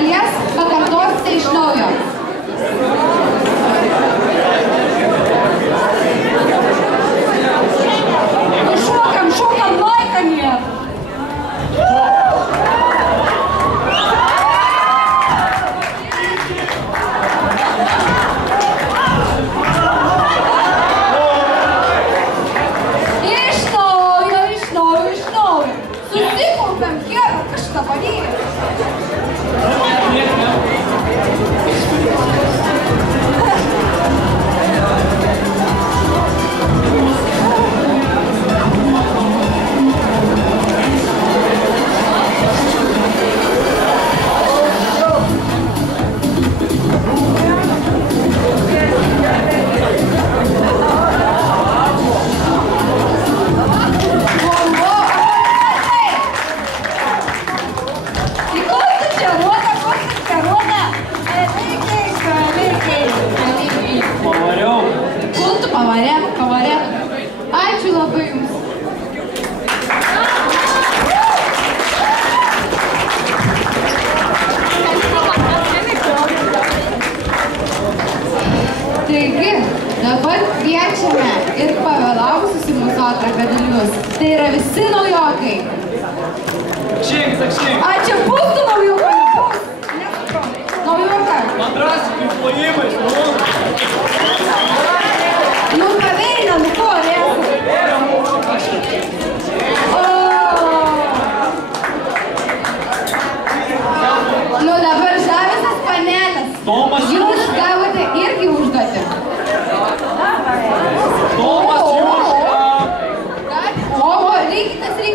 dalies pakartosite iš naujo. Šokam, laiką nėra. Susikaupiam, Hera, kažką pavyko. Pavarė. Ačiū labai jums. Taigi, dabar kviečiame ir pavėlavusius į mūsų atranką dalyvius. Tai yra visi naujokai. A, čia bus tu naujokai? Naujokai. Madrasį, kaip plojimais, Nu, paveina, nu ko, Nu, dabar žavėsas panelės. Jūs gavote irgi užduotį. Tomas Juška. O, rinkitės.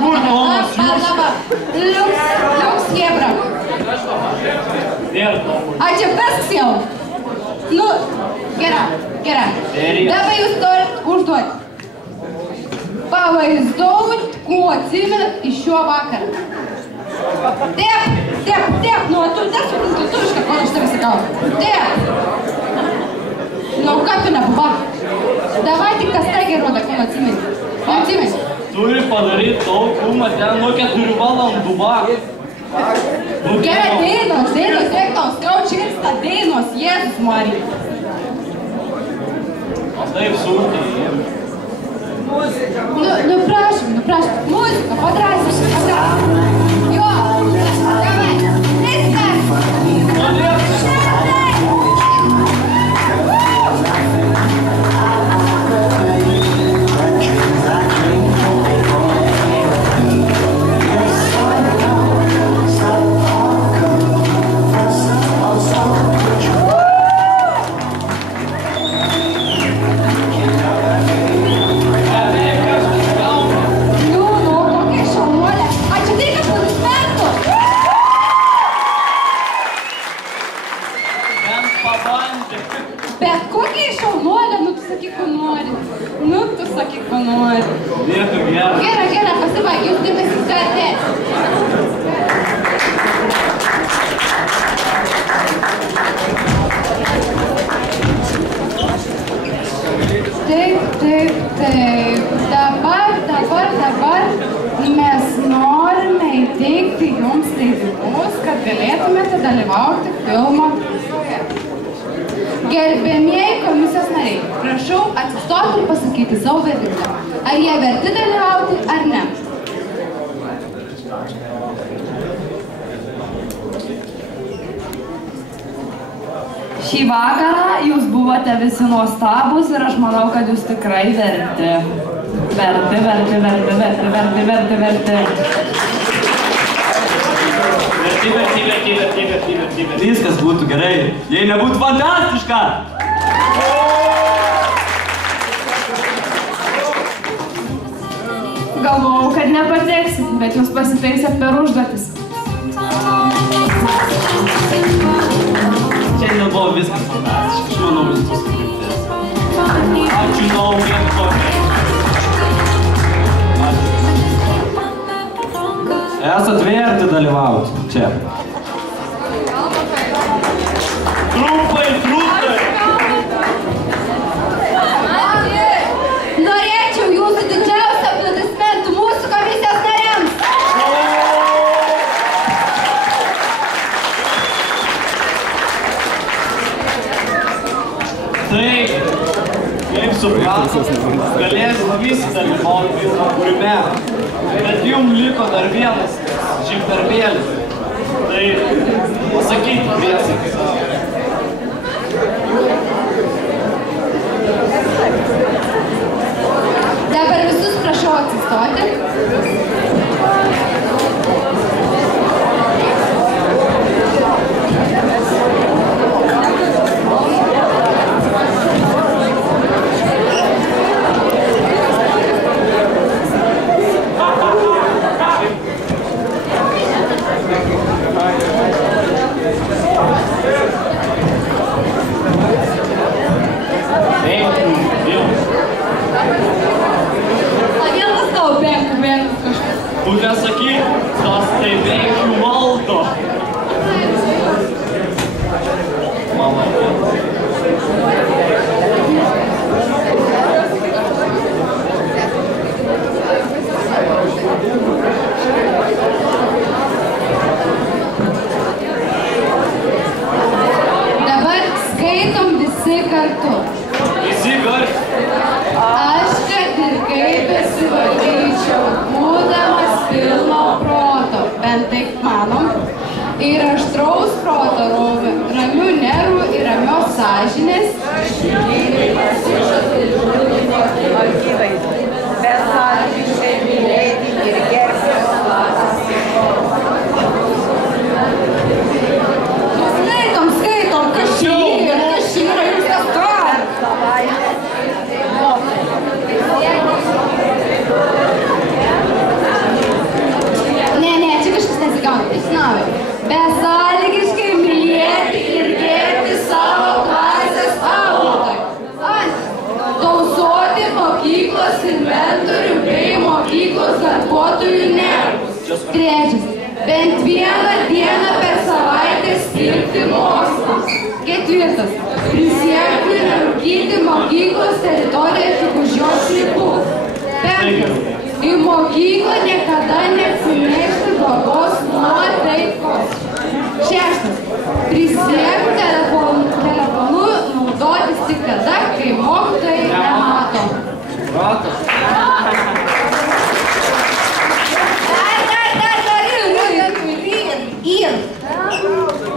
Kur Tomas Juška? Liuks Hebra. A, čia viskas jau? Nu, gera. Dabar jūs turit užduoti. Pavaizduokit, ko atsimenat iš šio vakarą. Taip, nu, tu nesuprantu tušką, kol aš tave sakau. Taip. Nu, ką tu nebuva? Davai tik tas taigiai roda, kol atsimeni. Turi padaryti daug, kumas ten nuo 4 valandų vakar. Gerai, dainos, reik tau skriaučirsta dainos, Jėzus Marija. O taip surtai. Nu, prašom, muzika, padrasiškai. Jo, davai, viskas. Bet kokiai šaunuolė, nu tu sakyk, ko nori. Gera, pasibaig, jūs dėmesys kartės. Taip. Dabar mes norime įteikti jums leidimus, kad galėtumėte dalyvauti filmo. Gerbėmieji komisijos nariai, prašau atsistoti ir pasakyti savo verdiktą. Ar jie verti dalyvauti, ar ne? Šį vakarą jūs buvote visi nuostabus ir aš manau, kad jūs tikrai verti. Verti. Viskas būtų gerai, jei nebūtų fantastiška. Galvojau, kad nepateksit, bet jūs pasitaisėt per užduotis. Šiandien buvo viskas fantastiška, aš manau, jūs bus kryptis. Ačiū naujiem kokiai. Esat verti dalyvauti čia. Trumpai. Norėčiau jūsų didžiausią aplodismentų mūsų komisijos nariams. supratot, galėsit visi dalyvauti filmo kūrime. Bet jums liko dar vienas žemdarbėlis. Tai pasakyti priesakį savo. Dabar visus prašau atsistoti. Tu nesakyk, tas tai veikiu valdo. Mama. Dabar skaitom visi kartu. Visi kartu. Aš kad ir kaip besivaldyčiau, būdamas pilno proto, bent taip manom, ir aštraus proto, ramių nervų ir ramios sąžinės, besąlygiškai mylėti ir gerbti. Skaitom, kas čia yra, jūs tas ką? Ne, čia kažkas nesigauna, nesinauja. Besąlygiškai mylėti ir gerbti savo klasės auklėtojų. Tausoti mokyklos inventorių bei mokyklos darbuotojų nervus. Trečias. Bent vieną dieną per savaitę skirti mokslams. Ketvirtas. Prisiekti nerūkyti mokyklos teritoriją tik už jos ribų. Penktas. Į mokyklą niekada neatsinešti blogos nuotaikos. Šeštas. Prisiekti telefonu naudotis tik tada, kai mokytojai nemato.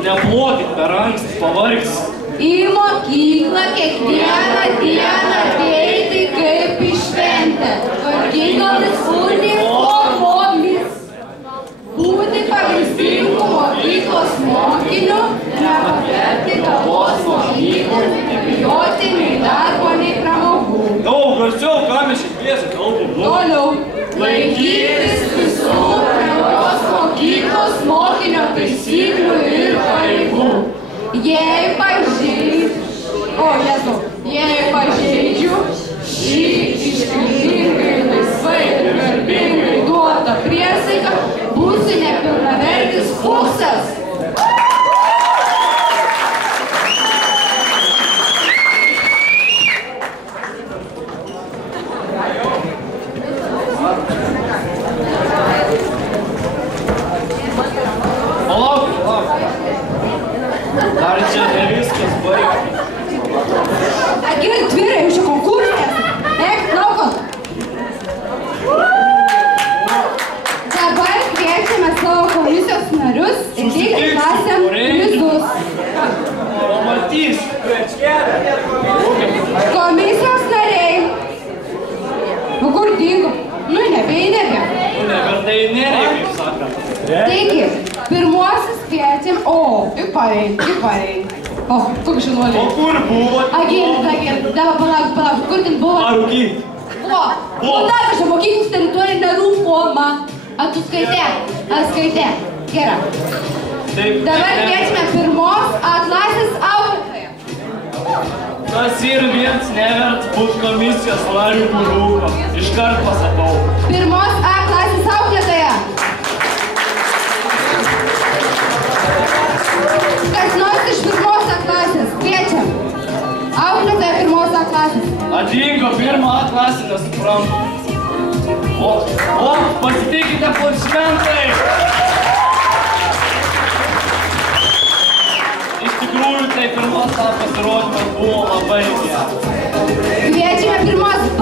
Neplokit per anksti, pavargsi. Į mokyklą kiekvieną dieną ateiti kaip į šventę. Tvarkingomis uniformomis. Būti pavyzdingu mokyklos mokiniu, nepaverti kavos mokyklų, nebijoti nei darbo, nei pramogų. Garsiau, ką mes šiandien kalbam? Toliau. Laikytis visų naujos mokyklos mokinio taisyklių ir pareigų. Jei pažeidžiu šį iškilmingai, laisvai ir garbingai duotą priesaiką, būsiu nepilnavertis fuksas. Dar čia ne viskas baigti. Gerai, tvyrai, jūs čia konkursės. Eik, laukot. Dabar kviečiame savo komisijos narius įteikti klasėm prizus. Pamatys. Komisijos nariai. Nu kur dingo? Nu nebeinėbė. Nu nevertai nereikia, kaip sakant. Taigi, pirmuosius kviečiam, tik parein. Koks žinolė? O kur buvo? Agir, dabar palauk, kur ten buvo? Ar rūkyti? O dar kažką mokyklos teritorija nerūkoma. Tu skaitė? Gerai. Dabar kviečiame pirmos A klasės auklėtoją. Tas ir viens nevert būt komisijos narių, kur rūko. Iškart pasakau. Pirmos A klasės auklėtoja. Kas nors iš pirmos A klasės, kviečiam. Auklėtoja pirmos A klasės. Atvyko pirmą A klasę, nesuprantu. O, pasitikite aplodismentai! Iš tikrųjų, tai pirmas A pasirodymas buvo labai geras. Kviečiame pirmos